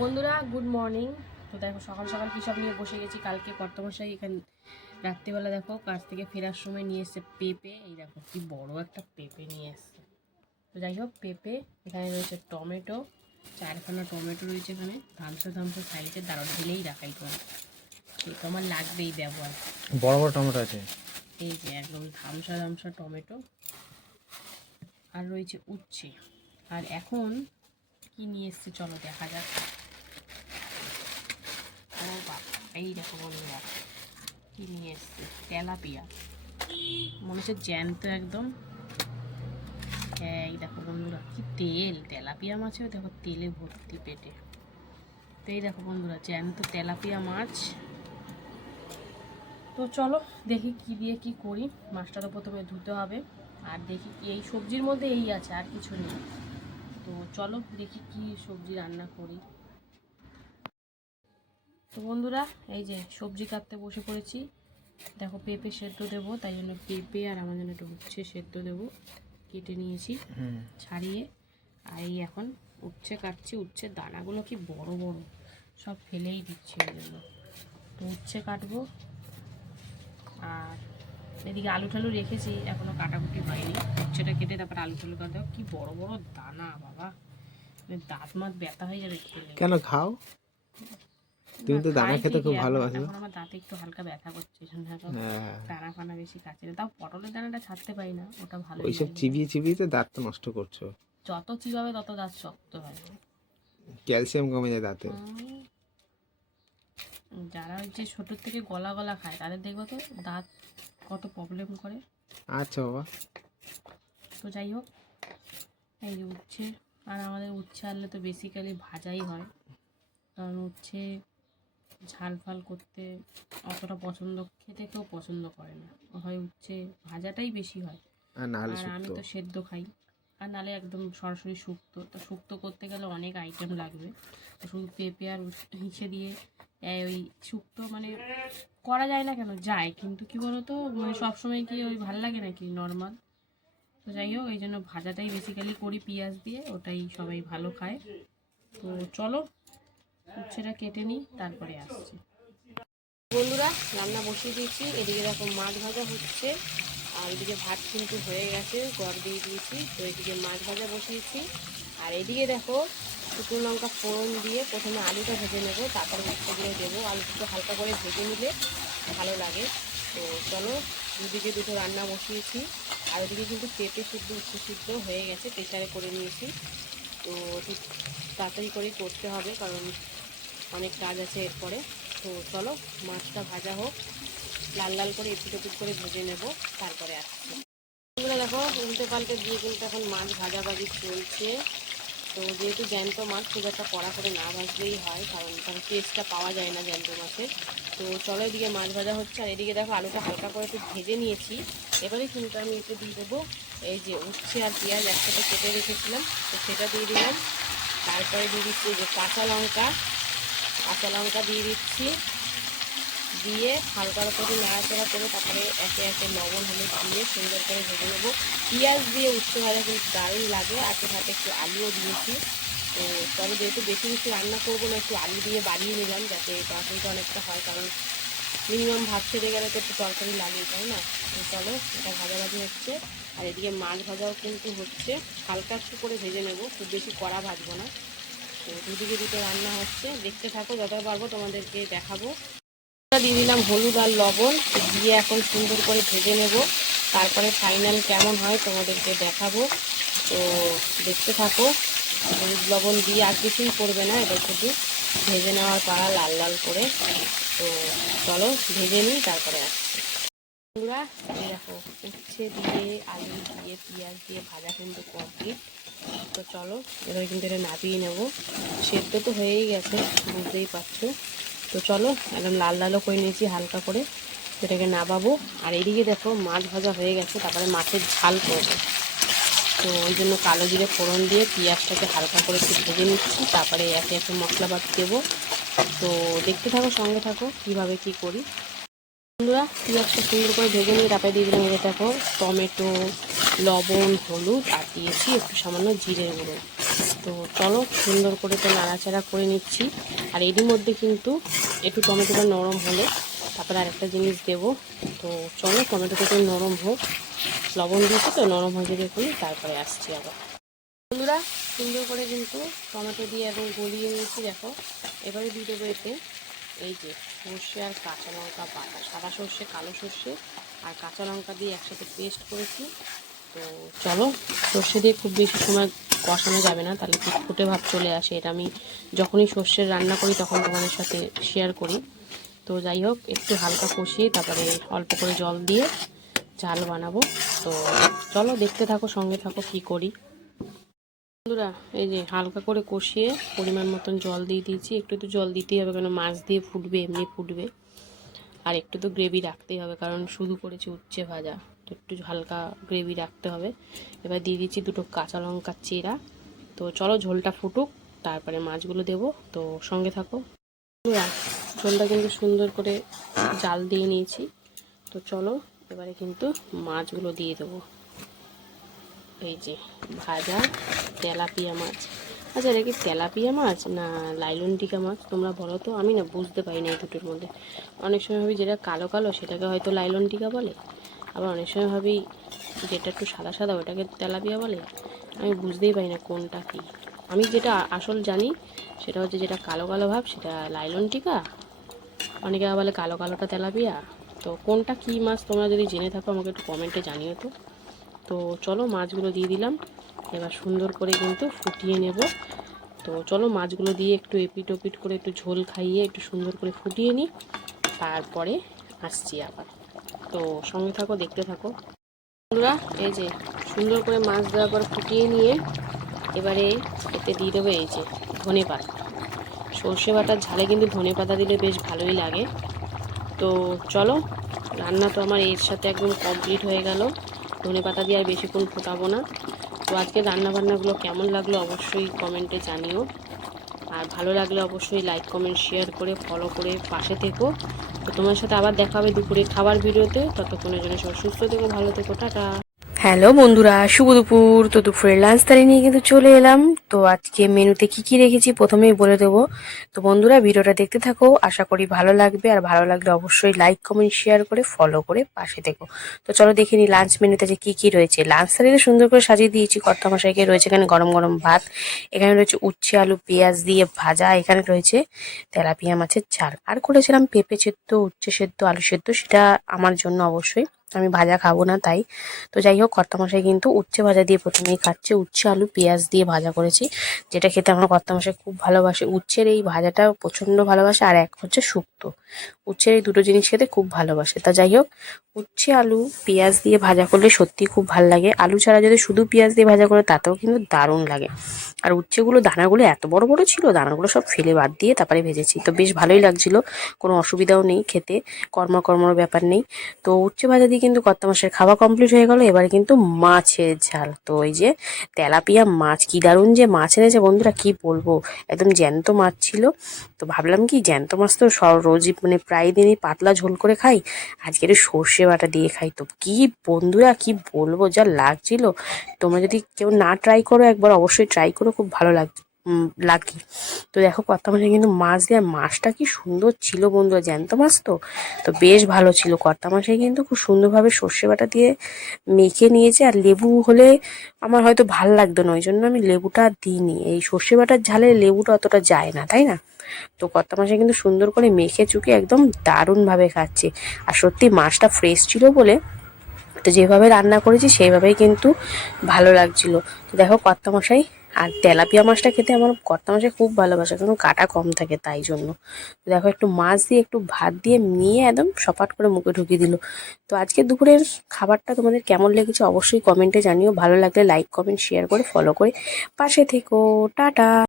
বন্ধুরা good morning তো দেখো সকাল সকাল কী সব নিয়ে বসে গেছি? কালকে কর্তমশাই এখানে রাত্রিবেলা দেখো কাজ থেকে ফেরার সময় নিয়ে এসছে পেঁপে। এই দেখো কি বড় একটা পেঁপে নিয়ে এসছে। তো যাই হোক পেঁপে এখানে রয়েছে টমেটো চারখানা টমেটো রয়েছে এখানে। ধামসা ধামসা সাইজে দাঁড়া ঢেলেই রাখাই তোমার এই তো আমার লাগবেই ব্যবহার। বড় বড় টমেটো আছে। এই যে একদম ধামসা ধামসা টমেটো। আর রয়েছে উচ্ছে। আর এখন কি নিয়ে এসছে চলো দেখা যাক। ও বাবা এই দেখো বন্ধুরা কি নিয়ে এসছে তেলাপিয়া মনে হচ্ছে জ্যান্ত একদম। হ্যাঁ এই দেখো বন্ধুরা, কি তেল? তেলাপিয়া মাছেও দেখো তেলে ভর্তি পেটে। তো এই দেখো বন্ধুরা, জ্যান্ত তেলাপিয়া মাছ। তো চলো দেখি কি দিয়ে কি করি। মাছটা তো প্রথমে ধুতে হবে। আর দেখি কি এই সবজির মধ্যে এই আছে, আর কিছু নেই। তো চলো দেখি কি সবজি রান্না করি। তো বন্ধুরা এই যে সবজি কাটতে বসে পড়েছি। দেখো পেঁপে সেদ্ধ দেবো তাই জন্য পেঁপে আর আমার জন্য একটু উচ্ছে সেদ্ধ দেবো। কেটে নিয়েছি ছাড়িয়ে। আর এই এখন উচ্ছে কাটছি উচ্ছে দানাগুলো কি বড় বড় সব ফেলেই দিচ্ছি ওই জন্য। তো উচ্ছে কাটবো। আর এদিকে আলু ঠালু রেখেছি এখনও কাটাকুটি হয়নি। উচ্ছেটা কেটে তারপর আলু টালু কাটতে। কি বড় বড় দানা বাবা। দাঁত মাত ব্যথা হয়ে যাবে খেলে কেন খাও? তুমি তো দানা খেতে খুব ভালোবাসো এখন আমার দাঁতে একটু হালকা ব্যথা করছে এই জন্য হ্যাঁ। দানা ফানা বেশি না। তাও পটলের দানাটা ছাড়তে পারি না ওটা ভালো ওইসব চিবিয়ে চিবিয়ে তো দাঁত তো নষ্ট করছ। যত চিবাবে তত দাঁত শক্ত হয়। ক্যালসিয়াম কমে যায় দাঁতে। যারা ওই যে ছোটোর থেকে গলা গলা খায় তাদের দেখব তো দাঁত কত প্রবলেম করে। আচ্ছা বাবা। তো যাই হোক এই যে উচ্ছে আর আমাদের উচ্ছে আনলে তো বেসিক্যালি ভাজাই হয়। কারণ উচ্ছে ঝাল ফাল করতে অতটা পছন্দ খেতে কেউ পছন্দ করে না। হয় উচ্ছে ভাজাটাই বেশি হয়। আর আমি তো সেদ্ধ খাই। আর নালে একদম সরাসরি শুক্তো। তো শুক্তো করতে গেলে অনেক আইটেম লাগবে। তো শুধু পেঁপে আর হিসে দিয়ে ওই শুক্তো মানে করা যায় না কেন? যায়। কিন্তু কি বলতো? মানে সবসময় কি ওই ভালো লাগে নাকি? নর্মাল তো যাই হোক এই জন্য ভাজাটাই বেসিক্যালি করি পেঁয়াজ দিয়ে। ওটাই সবাই ভালো খায়। তো চলো উচ্ছেটা কেটে নিই, তারপরে আসছি। বন্ধুরা, রান্না বসিয়ে দিয়েছি। এদিকে দেখো মাছ ভাজা হচ্ছে, আর এদিকে ভাত কিন্তু হয়ে গেছে, গড় দিয়ে দিয়েছি, তো এদিকে মাছ ভাজা বসিয়েছি। আর এদিকে দেখো, শুকনো লঙ্কা ফোড়ন দিয়ে প্রথমে আলুটা ভেজে নেব, তারপর মাছটাগুলো দেবো। আলুটা হালকা করে ভেজে নিলে ভালো লাগে। তো চলো, দুদিকে দুটো রান্না বসিয়েছি। আর ওদিকে কিন্তু পেঁপে সিদ্ধ, উচ্ছে সিদ্ধ হয়ে গেছে প্রেশারে করে নিয়েছি। তো তাড়াতাড়ি করে করতে হবে, কারণ অনেক কাজ আছে এরপরে। তো চলো, মাছটা ভাজা হোক। লাল লাল করে এপিট ওপিট করে ভেজে নেব, তারপরে আসছি। এগুলো দেখো, উল্টে পাল্টে দিয়ে কিন্তু এখন মাছ ভাজাভাজি চলছে। তো যেহেতু জ্যান্ত মাছ, খুব একটা কড়া করে না ভাজলেই হয়, কারণ তার টেস্টটা পাওয়া যায় না জ্যান্ত মাছের। তো চলো এদিকে মাছ ভাজা হচ্ছে, আর এদিকে দেখো আলুটা হালকা করে একটু ভেজে নিয়েছি। এবারে কিন্তু আমি একটু দিয়ে দেবো এই যে উচ্ছে আর পেঁয়াজ একসাথে কেটে রেখেছিলাম, তো সেটা দিয়ে দিলাম। তারপরে দিয়ে দিচ্ছি যে কাঁচা লঙ্কা। কাঁচা লঙ্কা দিয়ে দিচ্ছি। দিয়ে হালকা করে নাড়াচাড়া করে তারপরে একে একে লবণ, হলুদ দিয়ে সুন্দর করে ভেজে নেব। পেঁয়াজ দিয়ে উচ্চ ভাজা কিন্তু দারুণ লাগে। আর সাথে একটু আলুও দিয়েছি। তো তবে যেহেতু বেশি বেশি রান্না করব না, একটু আলু দিয়ে বাড়িয়ে নিলাম যাতে তরকারিটা অনেকটা হয়, কারণ মিনিমাম ভাত ছেড়ে গেলে তো একটু তরকারি লাগে তাই না? চলো, এটা ভাজাভাজি হচ্ছে। আর এদিকে মাছ ভাজাও কিন্তু হচ্ছে। হালকা একটু করে ভেজে নেব, খুব বেশি কড়া ভাজবো না। তো দুদিকে দুটো রান্না হচ্ছে। দেখতে থাকো যতটা পারব তোমাদেরকে দেখাবো। দিয়ে দিলাম হলুদ আর লবণ। দিয়ে এখন সুন্দর করে ভেজে নেব। তারপরে ফাইনাল কেমন হয় তোমাদেরকে দেখাবো। তো দেখতে থাকো, হলুদ, লবণ দিয়ে আর কিছুই করবে না। এটা শুধু ভেজে নেওয়ার পাড়া লাল লাল করে। তো চলো ভেজে নিই, তারপরে আসছি। দেখো উচ্ছে দিয়ে আলু দিয়ে পেঁয়াজ দিয়ে ভাজা কিন্তু কমপ্লিট তো চলো, এবার কিন্তু এটা নাপিয়ে নেব। সেদ্ধ তো হয়েই গেছে, বুঝতেই পারছ। তো চলো, একদম লাল লালও করে নিয়েছি হালকা করে। সেটাকে নাবাবো। আর এদিকে দেখো, মাছ ভাজা হয়ে গেছে, তারপরে মাছের ঝাল করব। তো ওই জন্য কালো জিরে ফোড়ন দিয়ে পেঁয়াজটাকে হালকা করে একটু ভেজে নিচ্ছি, তারপরে একে একে বাদ দেবো। তো দেখতে থাকো, সঙ্গে থাকো, কীভাবে কি করি। বন্ধুরা, পেঁয়াজটা সুন্দর করে ভেজে নিয়ে তারপরে দিয়ে দিলাম দেখো, টমেটো লবণ, হলুদ, আর দিয়েছি একটু সামান্য জিরের গুঁড়ো। তো চলো সুন্দর করে তো নাড়াচাড়া করে নিচ্ছি। আর এরই মধ্যে কিন্তু একটু টমেটোটা নরম হলে তারপরে আরেকটা জিনিস দেবো। তো চলো টমেটোটা একটু নরম হোক। লবণ দিয়েছি তো, নরম হয়ে যাবে এখনই তারপরে আসছি আবার। বন্ধুরা, সুন্দর করে কিন্তু টমেটো দিয়ে এবং গলিয়ে নিয়েছি, দেখো। এবারে দিয়ে দেবো এতে এই যে সর্ষে আর কাঁচা লঙ্কা বাটা, সাদা সর্ষে, কালো সর্ষে আর কাঁচা লঙ্কা দিয়ে একসাথে পেস্ট করেছি। তো চলো, সর্ষে দিয়ে খুব বেশি সময় কষানো যাবে না, তাহলে খুব ফুটে ভাব চলে আসে। এটা আমি যখনই সর্ষের রান্না করি, তখন তোমাদের সাথে শেয়ার করি। তো যাই হোক, একটু হালকা কষিয়ে তারপরে অল্প করে জল দিয়ে ঝাল বানাবো। তো চলো, দেখতে থাকো, সঙ্গে থাকো কি করি। বন্ধুরা, এই যে হালকা করে কষিয়ে পরিমাণ মতন জল দিয়ে দিয়েছি। একটু তো জল দিতেই হবে, কেন মাছ দিয়ে ফুটবে, এমনি ফুটবে। আর একটু তো গ্রেভি রাখতেই হবে, কারণ শুধু করেছি উচ্ছে ভাজা। একটু হালকা গ্রেভি রাখতে হবে। এবার দিয়ে দিচ্ছি দুটো কাঁচা লঙ্কার চেরা। তো চলো ঝোলটা ফুটুক, তারপরে মাছগুলো দেবো। তো সঙ্গে থাকো। ঝোলটা কিন্তু সুন্দর করে জাল দিয়ে নিয়েছি। তো চলো এবারে কিন্তু মাছগুলো দিয়ে দেবো। এই যে ভাজা তেলাপিয়া মাছ। আচ্ছা এটা কি তেলাপিয়া মাছ না লাইলন টিকা মাছ? তোমরা বলো তো, আমি না বুঝতে পারি না এই দুটোর মধ্যে। অনেক সময় ভাবি যেটা কালো কালো, সেটাকে হয়তো লাইলন টিকা বলে। আবার অনেক সময় ভাবি, যেটা একটু সাদা সাদা ওটাকে তেলাপিয়া বলে, আমি বুঝতেই পারি না কোনটা কি। আমি যেটা আসল জানি, সেটা হচ্ছে যেটা কালো কালো ভাব, সেটা লাইলন টিকা। অনেকে বলে কালো কালোটা তেলাপিয়া। তো কোনটা কী মাছ তোমরা যদি জেনে থাকো, আমাকে একটু কমেন্টে জানিও তো। তো চলো মাছগুলো দিয়ে দিলাম। এবার সুন্দর করে কিন্তু ফুটিয়ে নেব। তো চলো মাছগুলো দিয়ে একটু এপিট ওপিট করে একটু ঝোল খাইয়ে একটু সুন্দর করে ফুটিয়ে নিই। তারপরে আসছি আবার। তো সঙ্গে থাকো, দেখতে থাকো। বন্ধুরা, এই যে সুন্দর করে মাছ দেওয়ার পর ফুটিয়ে নিয়ে এবারে এতে দিয়ে দেবো এই যে ধনে পাতা। সর্ষে বাটার ঝালে কিন্তু ধনে পাতা দিলে বেশ ভালোই লাগে। তো চলো, রান্না তো আমার এর সাথে একদম কমপ্লিট হয়ে গেল। ধনে পাতা দিয়ে আর বেশিক্ষণ ফোটাবো না। তো আজকে রান্না বান্নাগুলো কেমন লাগল অবশ্যই কমেন্টে জানিও। আর ভালো লাগলে অবশ্যই লাইক কমেন্ট শেয়ার করে ফলো করে পাশে থেকো। তো তোমার সাথে আবার দেখা হবে দুপুরে খাবার ভিডিওতে। ততক্ষণের জন্য সব সুস্থ থেকো, ভালো থেকো, টাটা। হ্যালো বন্ধুরা, শুভ দুপুর। তো দুপুরের লাঞ্চ তারি নিয়ে কিন্তু চলে এলাম। তো আজকে মেনুতে কি কি রেখেছি প্রথমেই বলে দেবো। তো বন্ধুরা, ভিডিওটা দেখতে থাকো, আশা করি ভালো লাগবে। আর ভালো লাগলে অবশ্যই লাইক কমেন্ট শেয়ার করে ফলো করে পাশে থেকো। তো চলো দেখে নিই লাঞ্চ মেনুতে যে কী কী রয়েছে। লাঞ্চ থালিতে সুন্দর করে সাজিয়ে দিয়েছি। কর্তা মশাইকে রয়েছে এখানে গরম গরম ভাত। এখানে রয়েছে উচ্ছে, আলু, পেঁয়াজ দিয়ে ভাজা। এখানে রয়েছে তেলাপিয়া মাছের ঝাল। আর করেছিলাম পেঁপে সেদ্ধ, উচ্ছে সেদ্ধ, আলু সেদ্ধ। সেটা আমার জন্য অবশ্যই। আমি ভাজা খাব না তাই। তো যাই হোক, কর্তামশাই কিন্তু উচ্ছে ভাজা দিয়ে প্রথমেই খাচ্ছে উচ্ছে, আলু, পেঁয়াজ দিয়ে ভাজা করেছি, যেটা খেতে আমার কর্তামশাই খুব ভালোবাসে। উচ্ছের এই ভাজাটা প্রচণ্ড ভালোবাসে আর এক হচ্ছে শুক্তো। উচ্ছের এই দুটো জিনিস খেতে খুব ভালোবাসে। তা যাই হোক, উচ্ছে, আলু, পেঁয়াজ দিয়ে ভাজা করলে সত্যি খুব ভালো লাগে। আলু ছাড়া যদি শুধু পেঁয়াজ দিয়ে ভাজা করে, তাতেও কিন্তু দারুণ লাগে। আর উচ্ছেগুলো, দানাগুলো এত বড় বড় ছিল, দানাগুলো সব ফেলে বাদ দিয়ে তারপরে ভেজেছি। তো বেশ ভালোই লাগছিল, কোনো অসুবিধাও নেই খেতে, কর্মা কর্মর ব্যাপার নেই। তো উচ্ছে ভাজা দিয়ে কিন্তু কর্তা মাসের খাওয়া কমপ্লিট হয়ে গেল। এবারে কিন্তু মাছের ঝাল। তো ওই যে তেলাপিয়া মাছ কি দারুণ যে মাছ এনেছে বন্ধুরা কি বলব? একদম জ্যান্ত মাছ ছিল। তো ভাবলাম কি জ্যান্ত মাছ তো সব রোজই মানে প্রায় দিনই পাতলা ঝোল করে খাই। আজকে একটু সর্ষে বাটা দিয়ে খাই। তো কি বন্ধুরা কি বলব? যা লাগছিল। তোমরা যদি কেউ না ট্রাই করো একবার অবশ্যই ট্রাই করো খুব ভালো লাগ উম, লাগে। তো দেখো কত মাসে কিন্তু মাছ দেওয়া মাছটা কি সুন্দর ছিল বন্ধুরা, জ্যান্ত মাছ তো? তো বেশ ভালো ছিল। কর্তা মাসে কিন্তু খুব সুন্দরভাবে সর্ষে বাটা দিয়ে মেখে নিয়েছে, আর লেবু হলে আমার হয়তো ভালো লাগতো না ওই জন্য আমি লেবুটা দিইনি। এই সর্ষে বাটার ঝালে লেবুটা অতটা যায় না, তাই না? তো কর্তা মাসে কিন্তু সুন্দর করে মেখে চুকে একদম দারুণভাবে খাচ্ছে। আর সত্যি মাছটা ফ্রেশ ছিল বলে, তো যেভাবে রান্না করেছি, সেইভাবেই কিন্তু ভালো লাগছিল। তো দেখো, কর্তা মশাই আর তেলাপিয়া মাছটা খেতে আমার কর্তা মাছে খুব ভালোবাসে, কারণ কাটা কম থাকে তাই জন্য। দেখো, একটু মাছ দিয়ে একটু ভাত দিয়ে নিয়ে একদম সপাট করে মুখে ঢুকিয়ে দিল। তো আজকে দুপুরের খাবারটা তোমাদের কেমন লেগেছে অবশ্যই কমেন্টে জানিও। ভালো লাগলে লাইক কমেন্ট শেয়ার করে ফলো করে পাশে থেকো। টাটা!